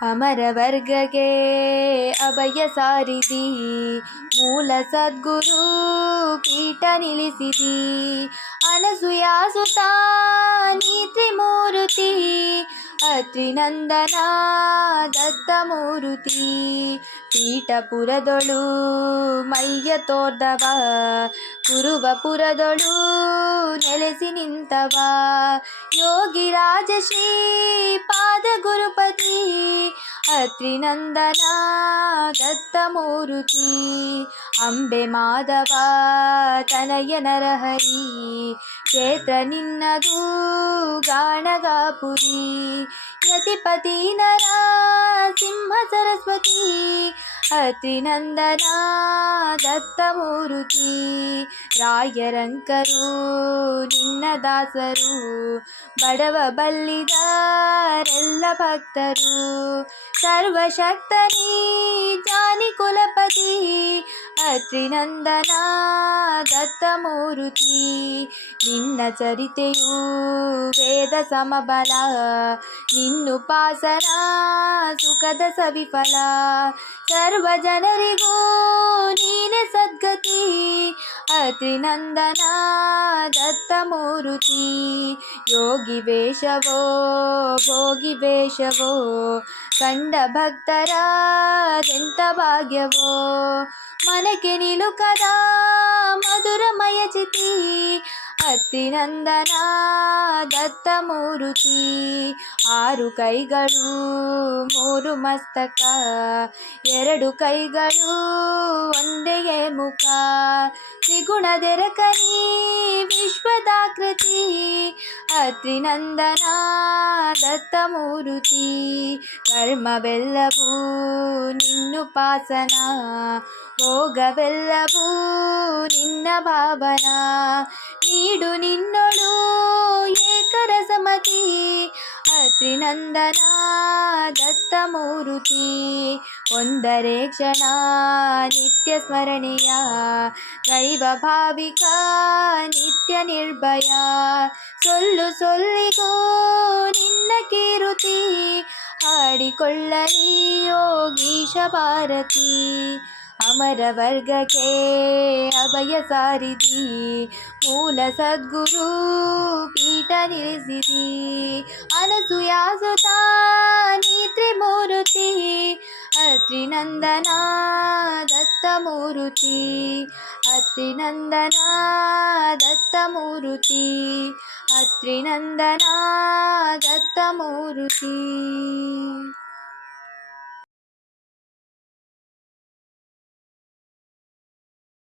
ಅಮರ ವರ್ಗಗೆ ಅಭಯ ಸಾರಿದಿ ಮೂಲ ಸದ್ಗುರು ಪೀಠ ನಿಲ್ಲಿಸಿದಿ ಅನಸೂಯಾಸುತ ನೀ ತ್ರಿಮೂರ್ತಿ ಅತ್ರಿನಂದನ ದತ್ತಮೂರುತಿ ಪೀಠಪುರದೊಳು ಮೈಯ ತೋರ್ದವ ಕುರುಬಪುರದೊಳು ನೆಲೆಸಿ ನಿಂತವ ಯೋಗಿ ರಾಜ ಶ್ರೀ ಪಾದ ಗುರುಪತಿ ಅತ್ರಿನಂದನ ದತ್ತಮೂರುತಿ ಅಂಬೆ ಮಾಧವ ತನಯ ನರಹರಿ ಕ್ಷೇತ್ರ ನಿನ್ನದು ಗಾಣಗಾಪುರಿ ಯತಿಪತಿ ನರ ಸಿಂಹ ಸರಸ್ವತಿ ಅತಿನಂದನ ದತ್ತಮೂರುತಿ ರಾಯರಂಕರು ನಿನ್ನ ದಾಸರು ಬಡವ ಬಲ್ಲಿದಾರೆಲ್ಲ ಭಕ್ತರು. ಸರ್ವಶಕ್ತನೀ ಜಾನ ಅತ್ರಿನಂದನ ದತ್ತಮೂರುತಿ ನಿನ್ನ ಚರಿತೆಯು ವೇದ ಸಮಬಲ ನಿನ್ನುಪಾಸನ ಸುಖದ ಸವಿಫಲ ಸರ್ವ ಜನರಿಗೂ ನೀನೆ ಸದ್ಗತಿ ಅತಿನಂದನ ದತ್ತಮೂರುತಿ ಯೋಗಿ ವೇಷವೋ ಭೋಗಿ ವೇಷವೋ ಕಂಡ ಭಕ್ತರಾದೆಂತ ಭಾಗ್ಯವೋ ಮನಕ್ಕೆ ನಿಲುಕದ ಮಧುರಮಯ ಚಿತಿ ಅತ್ತಿನಂದನ ದತ್ತಮೂರುತಿ ಆರು ಕೈಗಳು ಮೂರು ಮಸ್ತಕ ಎರಡು ಕೈಗಳು ಒಂದೇ ಮುಖ ತ್ರಿಗುಣದೆರಕನಿ ವಿಶ್ವದಾಕೃತಿ ಅತ್ರಿನಂದನ ದತ್ತಮೂರುತಿ ಕರ್ಮವೆಲ್ಲವೂ ನಿನ್ನುಪಾಸನ ಭೋಗವೆಲ್ಲವೂ ನಿನ್ನ ಭಾವನ ನೀಡು ನಿನ್ನೊಳು ಏಕರಸಮತಿ ಅತ್ರಿನಂದನ ದತ್ತಮೂರುತಿ ಒಂದರೆ ಕ್ಷಣ ನಿತ್ಯ ಸ್ಮರಣೆಯ ದೈವ ಭಾವಿಕ ನಿತ್ಯ ನಿರ್ಭಯ ಸೊಲ್ಲು ಸೊಲ್ಲಿಗೂ ನಿನ್ನ ಕೀರುತಿ ಹಾಡಿಕೊಳ್ಳಲಿ ಯೋಗೀಶ ಭಾರತಿ ಅಮರ ವರ್ಗಕ್ಕೆ ಅಭಯ ಸಾರಿದಿ ಮೂಲ ಸದ್ಗುರು ಪೀಠ ನಿಲ್ಲಿಸಿದಿ ಅನಸೂಯಾಸುತ ನೀ ತ್ರಿಮೂರ್ತಿ ಅತ್ರಿನಂದನ ती अत्रिनन्दना दत्तमुरुती अत्रिनन्दना दत्तमुरुती